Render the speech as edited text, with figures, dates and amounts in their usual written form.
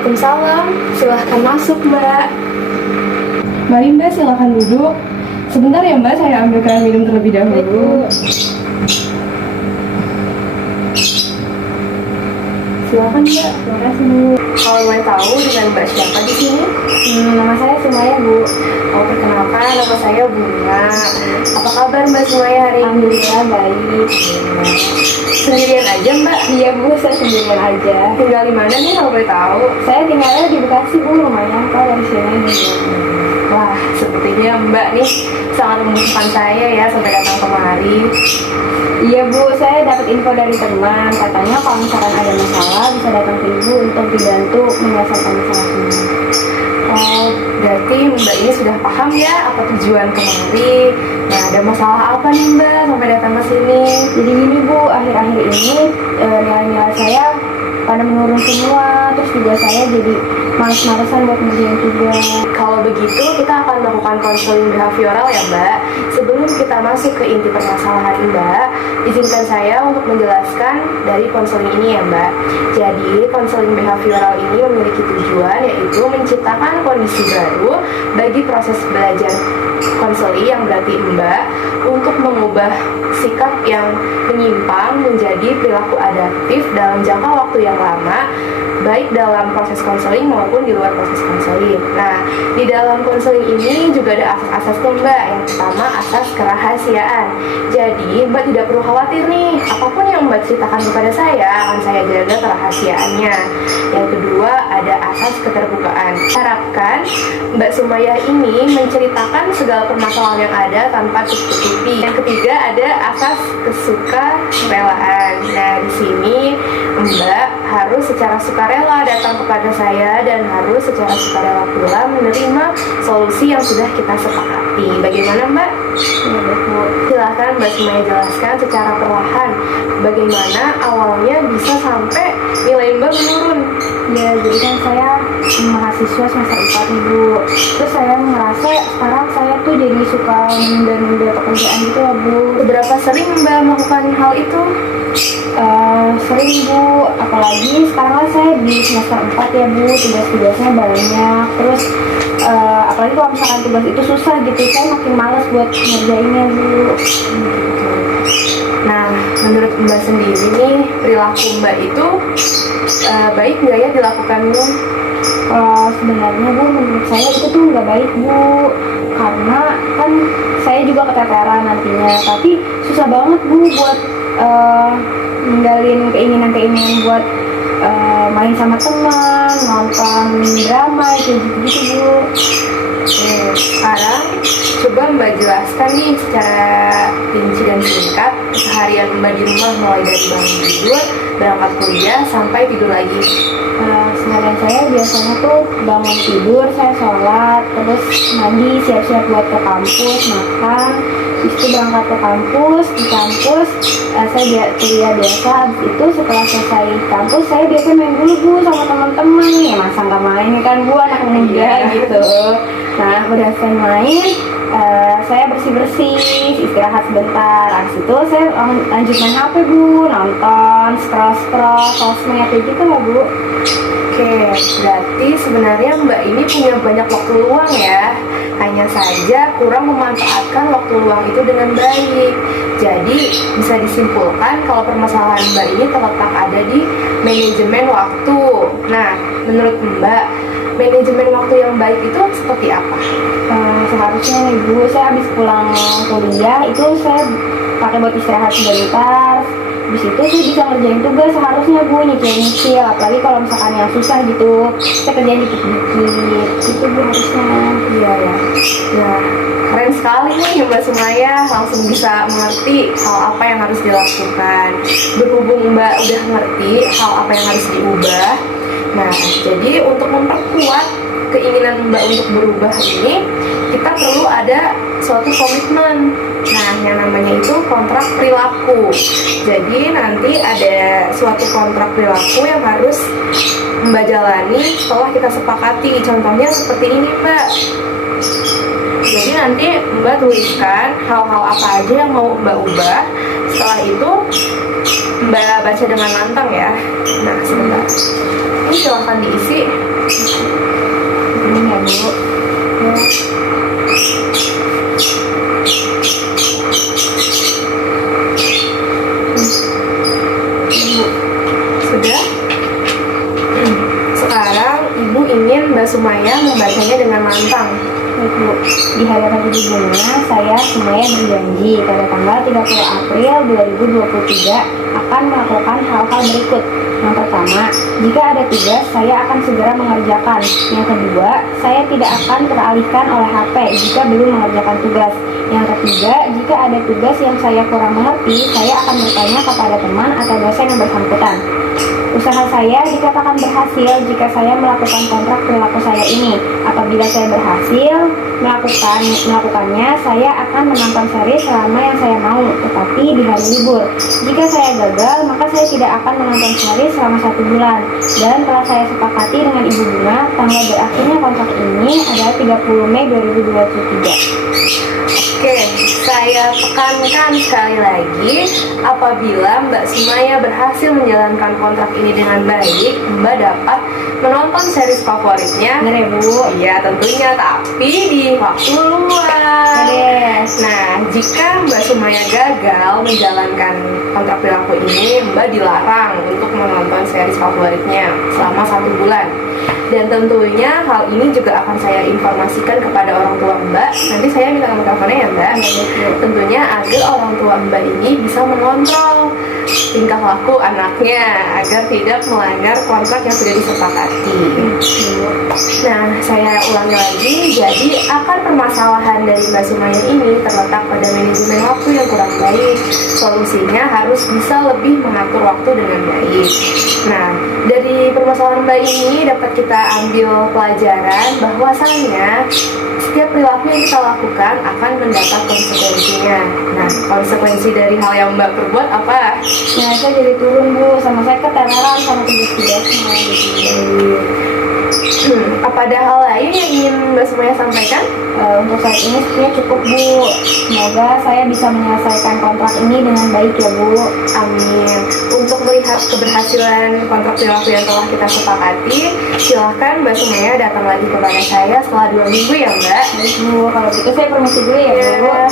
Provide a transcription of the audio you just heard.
Waalaikumsalam, silahkan masuk Mbak. Mari Mbak, silahkan duduk. Sebentar ya Mbak, saya ambilkan minum terlebih dahulu. Silakan Mbak. Terima kasih Bu. Kalau boleh tahu dengan Mbak siapa di sini? Nama saya Sumaya Bu. Oh, perkenalkan, nama saya Bunga. Apa kabar Mbak Sumaya hari ini? Alhamdulillah baik. Sendirian aja Mbak? Iya Bu, saya sendirian aja. Tinggal di mana nih kalau boleh tahu? Saya tinggalnya di Bekasi Bu, lumayan kok dari sini. Wah, sepertinya Mbak nih sangat membutuhkan saya ya sampai datang kemari. Iya Bu, saya dapat info dari teman. Katanya kalau misalkan ada masalah bisa datang ke Ibu untuk dibantu menyelesaikan masalahnya. Oh, berarti Mbak ini sudah paham ya apa tujuan kemari. Nah, ada masalah apa nih Mbak sampai datang ke sini? Jadi gini Bu, akhir-akhir ini nilai-nilai saya pada menurun semua. Terus juga saya jadi males-malesan buat ngerjain tugas. Kalau begitu kita akan melakukan konseling behavioral ya Mbak. Sebelum kita masuk ke inti permasalahan Mbak, izinkan saya untuk menjelaskan dari konseling ini ya Mbak. Jadi konseling behavioral ini memiliki tujuan yaitu menciptakan kondisi baru bagi proses belajar konseling yang berarti Mbak untuk mengubah sikap yang menyimpang menjadi perilaku adaptif dalam jangka waktu yang lama, baik dalam proses konseling maupun di luar proses konseling. Nah, di dalam konseling ini juga ada asas-asasnya Mbak. Yang pertama, asas kerahasiaan. Jadi, Mbak tidak perlu khawatir nih, apapun yang Mbak ceritakan kepada saya akan saya jaga kerahasiaannya. Yang kedua, ada asas keterbukaan. Harapkan Mbak Sumaya ini menceritakan segala permasalahan yang ada tanpa tutup-tutupi. Yang ketiga, ada asas kesukarelaan. Nah, di sini Mbak harus secara sukarela datang kepada saya dan harus secara sukarela pula menerima solusi yang sudah kita sepakati. Bagaimana Mbak? Ya Bu. Silahkan Mbak Sumaya jelaskan secara perlahan bagaimana awalnya bisa sampai nilai Mbak menurun. Ya, jadi kan saya mahasiswa semester 4 nih Bu. Terus saya merasa sekarang saya tuh jadi suka menunda-nunda pekerjaan gitu lah Bu. Seberapa sering Mbak melakukan hal itu? Sering Bu, apalagi sekarang kan saya di semester 4 ya Bu, tugas-tugasnya banyak. Terus apalagi kalau misalkan tugas itu susah gitu, saya makin males buat ngerjainnya Bu. Nah, menurut Mbak sendiri nih, perilaku Mbak itu baik nggak ya dilakukannya? Sebenarnya Bu, menurut saya itu tuh nggak baik Bu, karena kan saya juga keteteran nantinya, tapi susah banget Bu buat ninggalin keinginan-keinginan buat main sama teman, nonton drama, kayak gitu-gitu Bu. Oke, sekarang coba Mbak jelaskan nih secara rinci dan singkat keseharian Mbak di rumah mulai dari bangun tidur, berangkat kuliah, sampai tidur lagi. Seharian saya biasanya tuh bangun tidur, saya sholat, terus mandi, siap-siap buat ke kampus, makan, habis itu berangkat ke kampus. Di kampus saya kuliah biasa. Habis itu setelah selesai kampus saya biasanya main dulu Bu sama teman-teman. Ya masa nggak main kan Bu, anak muda gitu. Nah, udah selesai main, saya bersih-bersih, istirahat sebentar. Habis itu saya lanjut main HP Bu, nonton, scroll-scroll, sosmed kayak gitu lah Bu. Oke, berarti sebenarnya Mbak ini punya banyak waktu luang ya. Hanya saja kurang memanfaatkan waktu luang itu dengan baik. Jadi bisa disimpulkan kalau permasalahan Mbak ini terletak ada di manajemen waktu. Nah, menurut Mbak, manajemen waktu yang baik itu seperti apa? Seharusnya nih Bu, saya habis pulang kuliah itu saya pakai buat istirahat sebentar. Habis itu saya bisa ngerjain tugas seharusnya Bu, nyicil-nyicil. Apalagi kalau misalkan yang susah gitu, saya kerjain dikit-dikit. Itu Bu harusnya. Iya ya. Nah, keren sekali nih Mbak Sumaya langsung bisa mengerti hal apa yang harus dilakukan. Berhubung Mbak udah ngerti hal apa yang harus diubah. Nah, jadi untuk memperkuat keinginan Mbak untuk berubah ini, kita perlu ada suatu komitmen. Nah, yang namanya itu kontrak perilaku. Jadi nanti ada suatu kontrak perilaku yang harus Mbak jalani setelah kita sepakati. Contohnya seperti ini Mbak. Jadi nanti Mbak tuliskan hal-hal apa aja yang mau Mbak ubah. Setelah itu Mbak baca dengan lantang ya. Nah, sebentar. Ini silahkan diisi. ingin Mbak Sumaya membacanya dengan lantang. Baik, Bu. Di hadapan Ibu Bunga, saya Sumaya berjanji pada tanggal 30 April 2023 akan melakukan hal-hal berikut. Yang pertama, jika ada tugas, saya akan segera mengerjakan. Yang kedua, saya tidak akan teralihkan oleh HP jika belum mengerjakan tugas. Yang ketiga, jika ada tugas yang saya kurang mengerti, saya akan bertanya kepada teman atau dosen yang bersangkutan. Usaha saya dikatakan berhasil jika saya melakukan kontrak perilaku saya ini. Apabila saya berhasil melakukannya, saya akan menonton seri selama yang saya mau, tetapi di hari libur. Jika saya gagal, maka saya tidak akan menonton seri selama 1 bulan. Dan telah saya sepakati dengan Ibu Bunga, tanggal berakhirnya kontrak ini adalah 30 Mei 2023. Oke, saya tekankan sekali lagi, apabila Mbak Sumaya berhasil menjalankan kontrak ini dengan baik, Mbak dapat menonton series favoritnya. Bener ya, Bu? Iya, tentunya, tapi di waktu luang. Oke. Nah, jika Mbak Sumaya gagal menjalankan kontrak perilaku ini, Mbak dilarang untuk menonton series favoritnya selama 1 bulan. Dan tentunya hal ini juga akan saya informasikan kepada orang tua Mbak. Nanti saya minta nomor teleponnya ya Mbak. Tentunya agar orang tua Mbak ini bisa mengontrol tingkah laku anaknya agar tidak melanggar kontrak yang sudah disepakati. Nah, saya ulangi lagi. Jadi akar permasalahan dari Mbak Sumaya ini terletak pada manajemen waktu yang kurang baik. Solusinya harus bisa lebih mengatur waktu dengan baik. Nah, dari permasalahan Mbak ini dapat kita ambil pelajaran bahwasannya setiap perilaku yang kita lakukan akan mendapat konsekuensinya. Nah, konsekuensi dari hal yang Mbak perbuat apa? Nah, saya jadi turun, Bu. Sama saya keteteran sama tugas-tugasnya gitu. Apa ada hal lain yang ingin Mbak Sumaya sampaikan? Untuk saat ini sepertinya cukup, Bu. Semoga saya bisa menyelesaikan kontrak ini dengan baik ya, Bu. Amin. Untuk melihat keberhasilan kontrak perilaku yang telah kita sepakati, silahkan Mbak Sumaya datang lagi kepada saya setelah 2 minggu ya Mbak. Baik, Bu. Kalau gitu saya permisi dulu ya, Bu. Ya.